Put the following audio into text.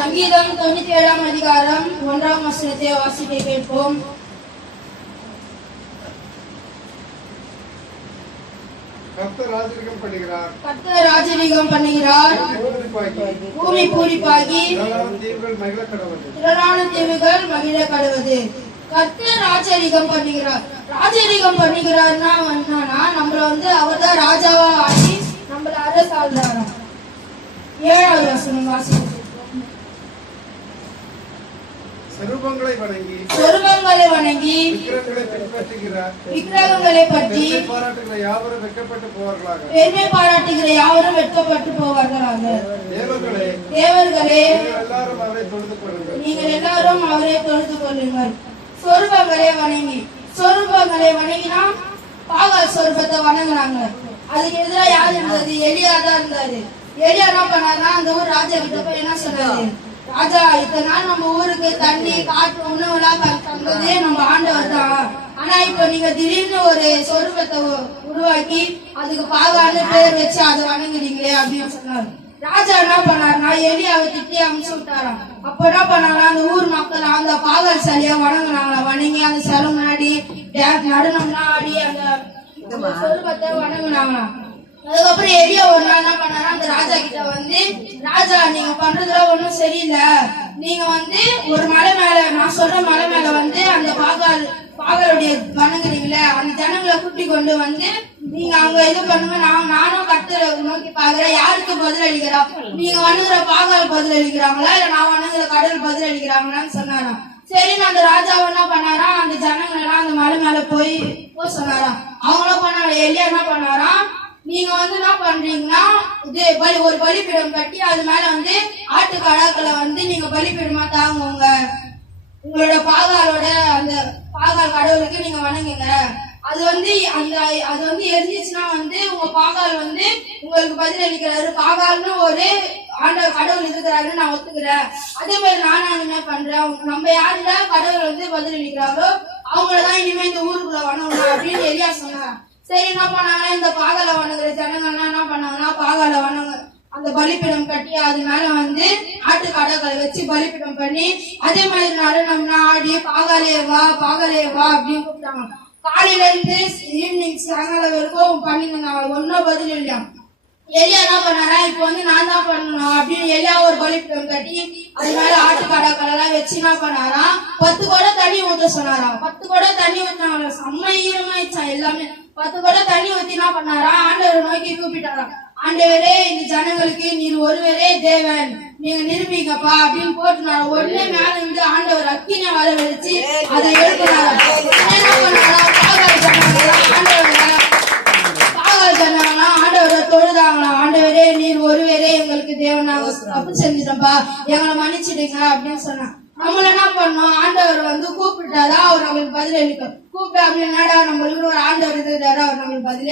சங்கீதம் 97 அதிகாரம் 1 வசனத்தை வாசிக்க கேட்போம். கர்த்தர் ராஜரீகம் பண்ணுகிறார். பூமி பூரிப்பாகி திரளான தீவுகள் மகிழ கடவுது. கர்த்தர் ராஜரீகம் பண்ணுகிறார். ராஜரீகம் பண்ணுகிறார்னா நம்மள அவர் தான் ராஜாவா ஆகி நம்மள அரசாள்றாராம். 7வது வசனம் வாசிக்க சொரூபங்களை வணங்கி விக்கிரகங்களை பற்றி பெருமை பாராட்டுகிற யாவரும் வெட்கப்பட்டு போவார்களாக. தேவர்களே, நீங்கள் எல்லாரும் அவரை தொழுது கொள்ளுங்கள். சொரூபங்களை வணங்கினா பாகால் சொரூபத்தை வணங்குறாங்க. அதுக்கு எதிராக யார் இருந்தது? எலியா தான் இருந்தாரு. எலியா என்ன பண்ணாருன்னா அந்த ஊர் ராஜா கிட்ட போய் என்ன சொன்னாரு? ராஜா, இத்தனை நாள் நம்ம ஊருக்கு தண்ணி காற்று உணவுலாம் தந்ததே நம்ம ஆண்டவர் தான். ஆனா இப்ப நீங்க திடீர்னு ஒரு சொரூபத்தை உருவாக்கி அதுக்கு பாகான்னு பேர் வச்சு அதை வணங்குறீங்களே அப்படின்னு சொன்னாரு. ராஜா என்ன பண்ணாருன்னா எலியாவை திட்டி அமுச்சு விட்டாராம். அப்ப என்ன பண்ணாங்க, அந்த ஊர் மக்கள் அந்த பாகால் சிலையா வணங்குனாங்களா. வணங்கி அந்த சிலை முன்னாடி நடனம்லாம் ஆடி அந்த சொரூபத்தை வணங்குனாங்களாம். அதுக்கப்புறம் எலியா ஒரு நாள் என்ன பண்ணாரா, அந்த ராஜா கிட்ட ராஜா, நீங்க பண்றதுலாம் ஒண்ணும் சரியில்லை. நீங்க ஒரு மலை மேல, நான் சொல்ற மலை மேல அந்த பாகாலுடைய வணங்குறீங்களே, அந்த ஜனங்களை கூட்டி கொண்டு நீங்க அங்க இது பண்ணுங்க. நானும் கர்த்தரை நோக்கி பாக்குறேன், யாருக்கு பதில் அளிக்கிறா? நீங்க வணங்குற பாகால் பதில் அளிக்கிறாங்களா இல்ல நான் வணங்குற கடல் பதில் அளிக்கிறாங்களான்னு சொன்னாராம். சரின்னு அந்த ராஜாவை என்ன பண்ணாரா, அந்த ஜனங்கள் எல்லாம் அந்த மலை மேல போய் சொன்னாராம். அவங்களும் பண்ணாங்க. எலியா என்ன பண்ணாராம், நீங்க என்ன பண்றீங்கன்னா ஒரு பலிபீடம் கட்டி அது மேல ஆட்டு கடாக்களை நீங்க பலிபீடமா தாங்குங்க. உங்களோட பாகாலோட அந்த பாகால் கடவுளுக்கு நீங்க வணங்குங்க. அது அது எரிஞ்சிச்சுன்னா உங்க பாகால் உங்களுக்கு பதில் அளிக்கிறாரு. பாகால்னு ஒரு ஆண்டவர் கடவுள் இருக்கிறாரு, நான் ஒத்துக்கிறேன். அதே மாதிரி நானும் இனிமே பண்றேன். நம்ம யாருல கடவுள் பதில் அளிக்கிறாரோ அவங்களதான் இனிமே இந்த ஊருக்குள்ள வணங்கணும் அப்படின்னு எலியா சொன்னார். சரி, என்ன பண்ணாங்கன்னா இந்த பாகால வணங்குற ஜனங்கள்லாம் என்ன பண்ணாங்கன்னா பாகால வணங்க அந்த பலிப்பீடம் கட்டி அது மேல ஆட்டு கடாக்களை வச்சு பலிப்பீடம் பண்ணி அதே மாதிரி நடனம்னா ஆடி பாகாலே வா அப்படின்னு கூப்பிட்டாங்க. காலையில இருந்து ஈவினிங் சாயங்காலம் வரைக்கும் பண்ணிருந்தாங்க. ஒன்னும் பதில் இல்லையா. எலியா என்ன பண்ணாரா, இப்ப நான் தான் பண்ணணும் அப்படின்னு எலியா ஒரு பலிப்பீடம் கட்டி அது மேல ஆட்டு கடாக்கள் எல்லாம் வச்சு என்ன பண்ணாரா, 10 குடம் தண்ணி ஊத்த சொன்னாராம். 10 குடம் தண்ணி ஊத்தினாங்க. செம்ம ஈரமாயிடுச்சா எல்லாமே. 10 குடம் தண்ணி ஊத்தி என்ன பண்ணாரா, ஆண்டவரை நோக்கி கூப்பிட்டாராம். ஆண்டவரே, இந்த ஜனங்களுக்கு நீர் ஒருவரே தேவன், நீங்க நிரூபிங்கப்பா அப்படின்னு போட்டுனாரா. உடனே மேல இருந்து ஆண்டவர் அக்கினை வர வச்சு அதை எழுப்பினாரா. என்ன பண்ணாரா, பாகால் ஜனங்களாம் ஆண்டவரை தொழுதாங்களாம். ஆண்டவரே, நீர் ஒருவரே எங்களுக்கு தேவன், நாங்க தப்பு செஞ்சிட்டோம்ப்பா, எங்களை மன்னிச்சிடுங்க அப்படின்னு சொன்னாங்க. நம்மள என்ன பண்ணோம், ஆண்டவர் கூப்பிட்டாதான் அவர் நம்மளுக்கு பதில் அளிக்கும். கூப்பிட்டா அப்படின்னாடா நம்மளுக்கு ஒரு ஆண்டவர் இருக்கிறாரு, அவர் நம்மளுக்கு பதிலே